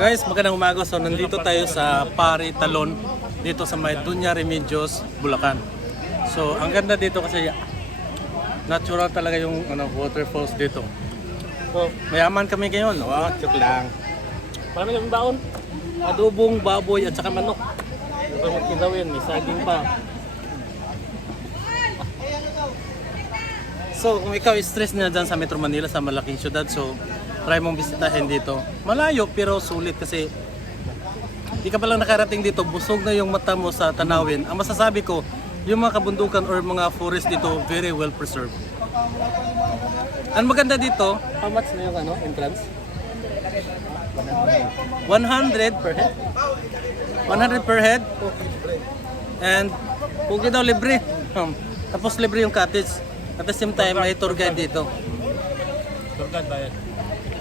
Guys, magandang umaga. So nandito tayo sa Pari Talon dito sa may Dunya Remedios, Bulacan. So ang ganda dito kasi natural talaga yung waterfalls dito. So mayaman kami ngayon. Oh, joke lang. Marami kami baon. Adobong baboy at saka manok. Ito magkilawin, may saging pa. So kung ikaw stress na dyan sa Metro Manila, sa malaking syudad, so try mong bisitahin dito. Malayo pero sulit kasi di ka pa lang nakarating dito, busog na yung mata mo sa tanawin. Ang masasabi ko, yung mga kabundukan or mga forest dito, very well preserved. Ang maganda dito, how much na yung entrance? 100 per head. 100 per head. And pugi daw libre. Tapos libre yung cottage. At the same time, may tour guide dito. Tour guide ba yan?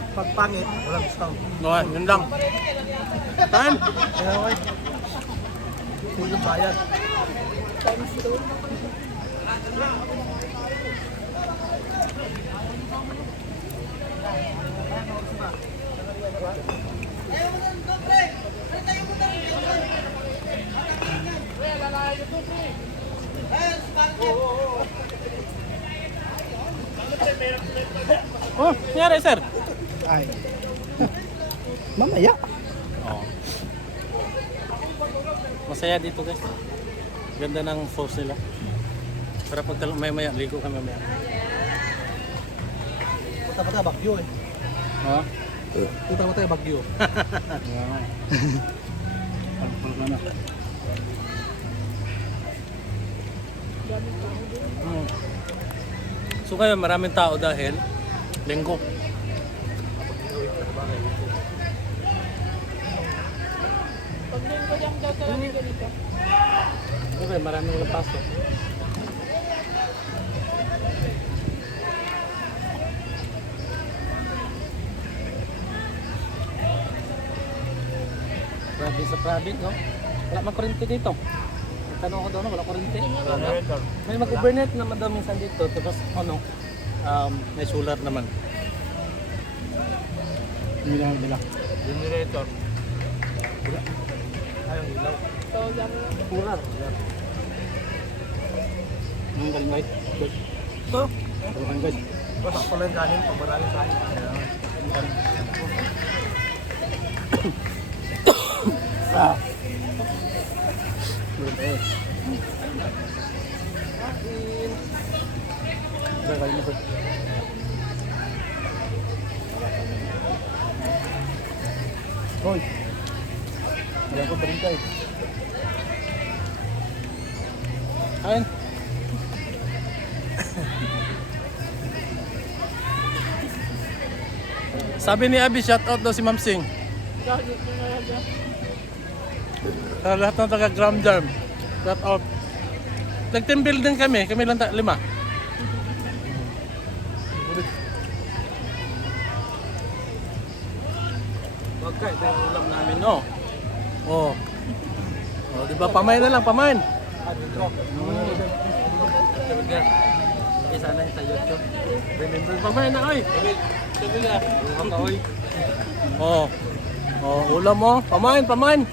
Pag pangit, walang discount. No, yun lang. Time? Kaya okay. Full yung bayad. Oh, nangyari sir? Ay. Mamaya. Oh. Masaya dito guys. Ganda ng falls nila. Para pag maya ligo kami mamaya. Punta pa tayo Baguio eh. Ha? Punta pa tayo Baguio. So ngayon maraming tao dahil linggo. Pag linggo lang daw talaga ganito. Okay, maraming walang pasok. Grabe sa private, no? Wala mang kurente dito. Tanong ko doon, wala kurente. May mag-overnight na madaming sand dito. Tapos may solar naman. Hindi lang nila. Generator. Wala. Ayaw ilaw. So, yan lang. Solar. Ang galing guys. Ito. Ang guys. Basta pala yung kanin, pag maraming kanin. Ah. Hoy. Hindi ako berintay. Ayun. Sabi ni Abby, shout out daw si Ma'am Sing. Gagawin ko na lang yan. Sa lahat ng taga Grand Dam. Shout out. Nag-team building kami lang 5. Okay, ito yung ulam namin, no? Oh. Oh, di ba? Pamain na lang, pamain. Okay, sana yung sa YouTube. Remember, pamain na, oy. Sabi nga. Oy. Oh. Oh, ulam mo. Pamain, pamain.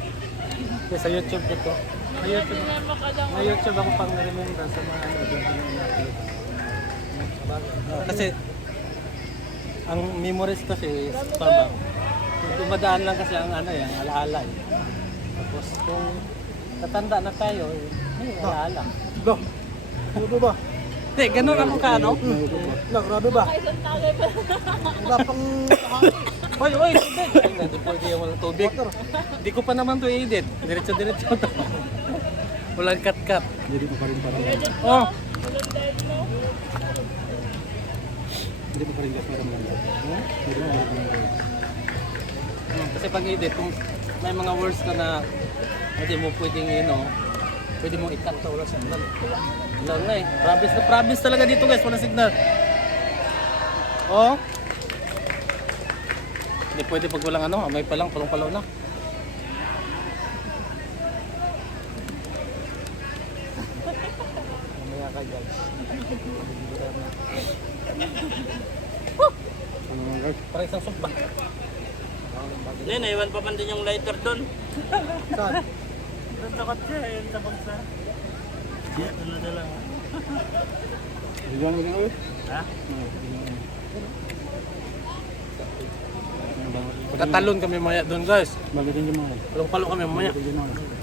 Okay, sa YouTube dito. Sa YouTube. Sa YouTube ako pang remember sa mga kasi ang memories kasi parang dumadaan lang kasi ang yung alaala eh. Tapos kung tatanda na tayo, may alaala. Lo. Ano ba? Hindi, ganun ako ka, no? Lo, grabe ba? Isang tagay pa. Wala pang Oy, tubig! Ay, hindi pwede yung walang tubig. Hindi ko pa naman to i-edit. Diretso-diretso to. Walang cut-cut. Hindi pa rin para. Edit mo. Oh, Walang time mo. Hindi pa rin para maganda. Hindi pa rin. kasi pag edit, kung may mga words ka na hindi mo pwedeng pwede mong i-cut to, wala signal. Wala na eh. Province talaga dito guys, walang signal. Oh. Hindi pwede pag walang amay pa lang, palong-palaw na. Mamaya ka guys. Para isang soup ba? Hindi, naiwan pa man din yung lighter doon. Saan? Doon takot siya, yun sa pagsa. Diyan, dala-dala. Bigyan mo din ulit. Ha? Tatalon kami maya doon guys. Balikin yung mga. Palong-palong kami mamaya. Balikin yung mga.